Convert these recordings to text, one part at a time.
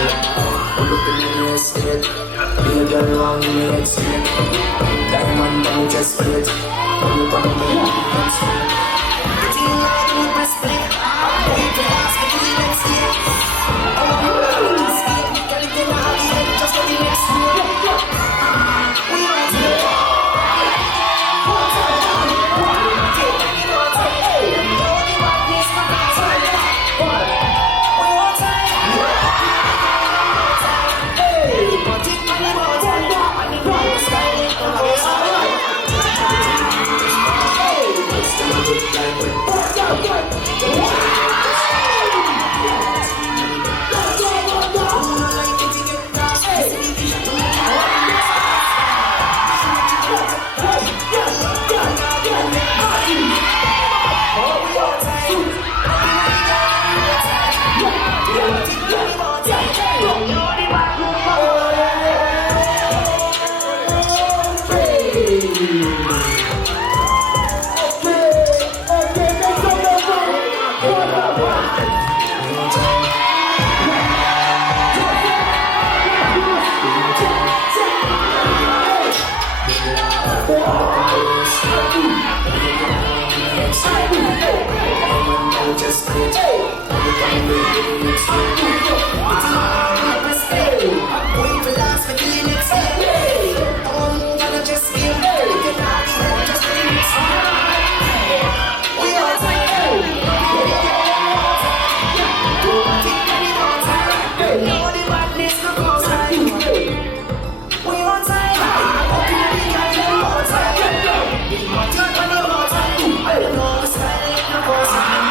Look in your state. Be a girl wrong in your state. Diamond don't just split. When you come to me, you split. The team like you must split. Wait for us to do the next year. Oh, you will skip. Girl, you can have the end just for the next year. We are here. Just split. You can be the wait for last for the next year. I'm gonna just skip. You can have the end just for the next year. We are time. Don't think anymore time. Know the badness no cause time. We are time. Open the eye no more time. We want time for no more time. I don't know the style no cause time.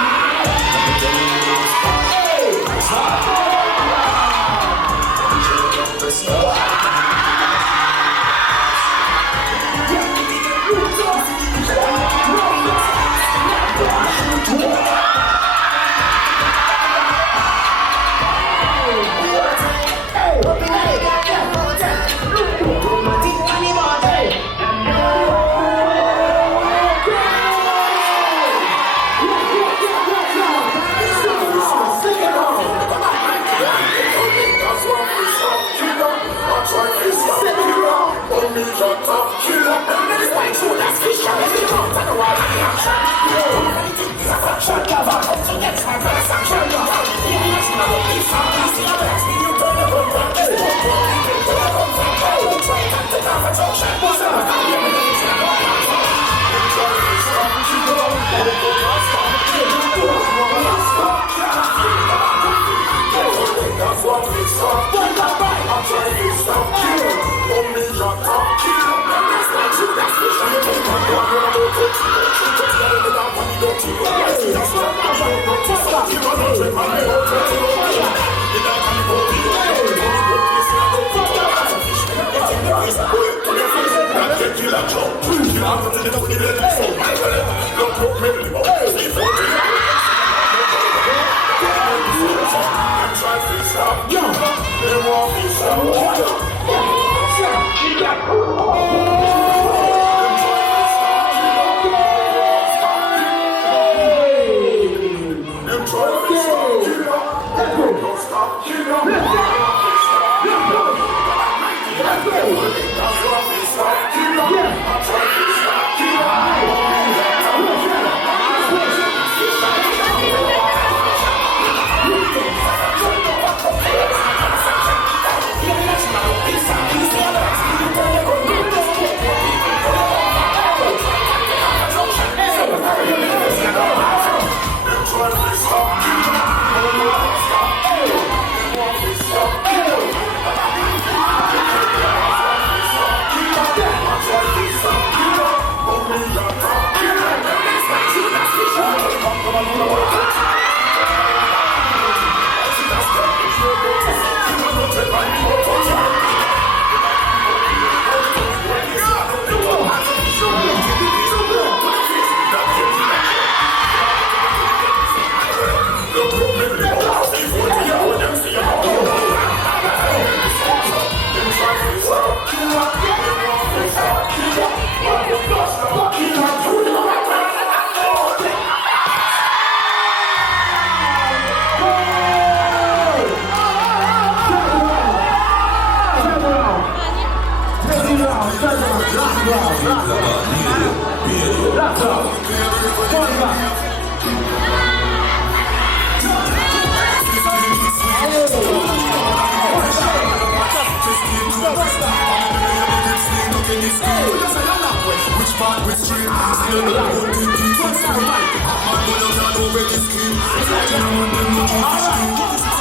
Which part we stream? Still no one to keep us from my man, but I'm not over this scheme. Fighting on them, no keep this scheme.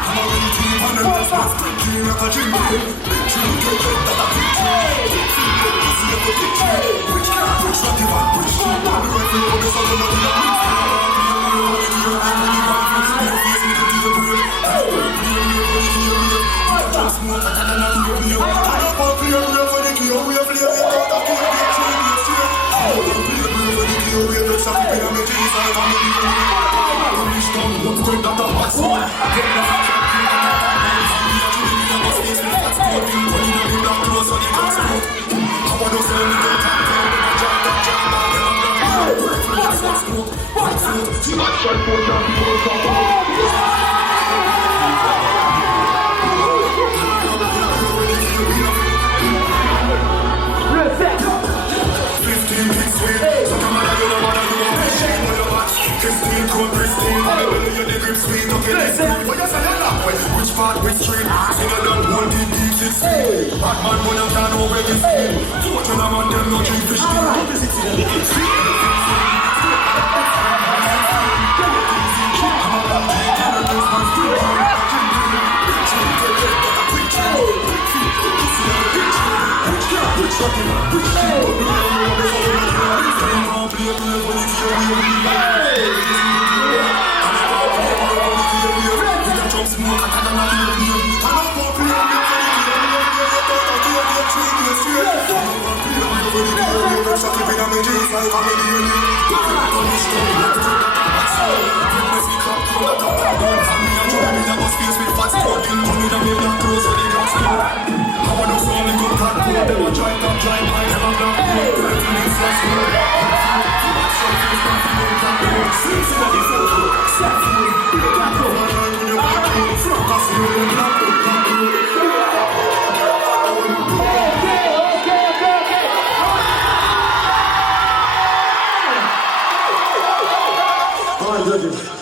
I'm already deep on the last one. King of a dream. Big dream, get it, that a big dream. See if the big dream. Which can't push, not give up, push. On the right thing, on the side, on the which part we street? Sing along, one deep, deep, 16. Batman, one of them over this game. What you know, man, them no drink fish.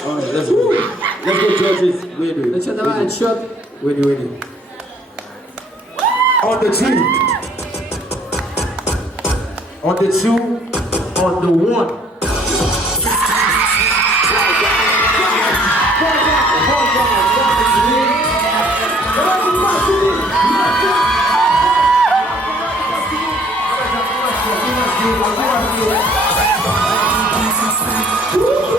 Alright, let's go. Let's go, judges. Ready. Let's shut the man shut. Ready. On the 2. On the 2. On the 1. Woo!